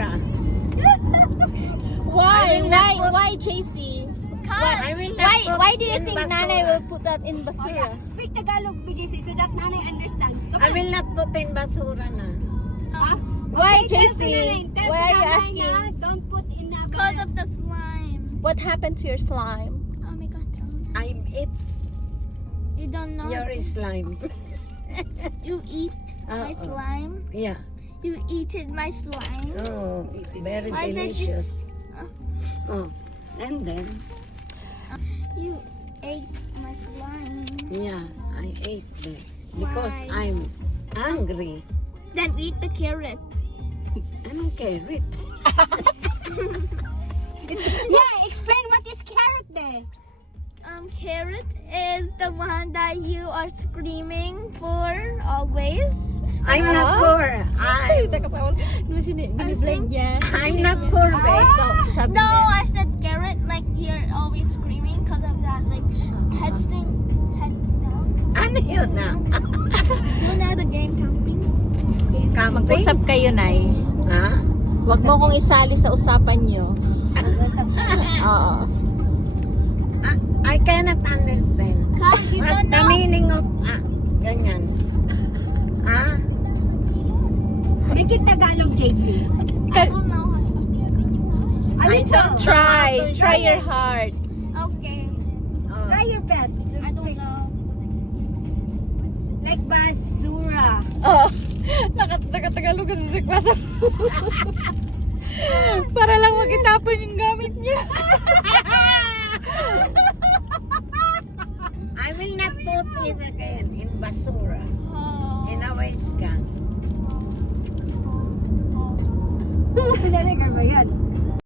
basura. Why, JC? I will not Why put do you in think basura. Nanay will put that in basura? Speak Tagalog, BJC, so that Nanay understand. Come I on. will not put in basura na. Why, Okay, tell JC? Nanay, tell Why are you Nanay asking? na, don't put in a Because of the slime. What happened to your slime? Oh my god. I'm eat You don't know. your slime. You eat my Uh-oh. slime. Yeah. You eated my slime. Oh, very Why did you- delicious. Oh, and then, You ate my slime. yeah, I ate that because Why? I'm hungry. Then eat the carrot. I don't care it. Yeah, explain what is carrot there. Carrot is the one that you are screaming for always. I'm not poor. Ay, nakatawa. Biniblend niya. I'm not poor, babe. So, sabi No, niya, I said carrot like you're always screaming because of that like head sting. Ano yun na? You know the game camping. Camping? mag-usap kayo, Nay. Ha? Huwag mo kong isali sa usapan nyo. Oo. I cannot understand. Cause you What don't the know. meaning of ganyan? Ha? Make it Tagalog, JC. I don't know. A I little. don't Try. Try your heart. Okay. Oh. Try your best. I don't know. Like basura. Oh. Nakatagalog kasi si Kwasa. Para lang mag-itapon yung gamit niya. I will not put it again in basura. Oh. In a waste can. Pinaligan ba yan?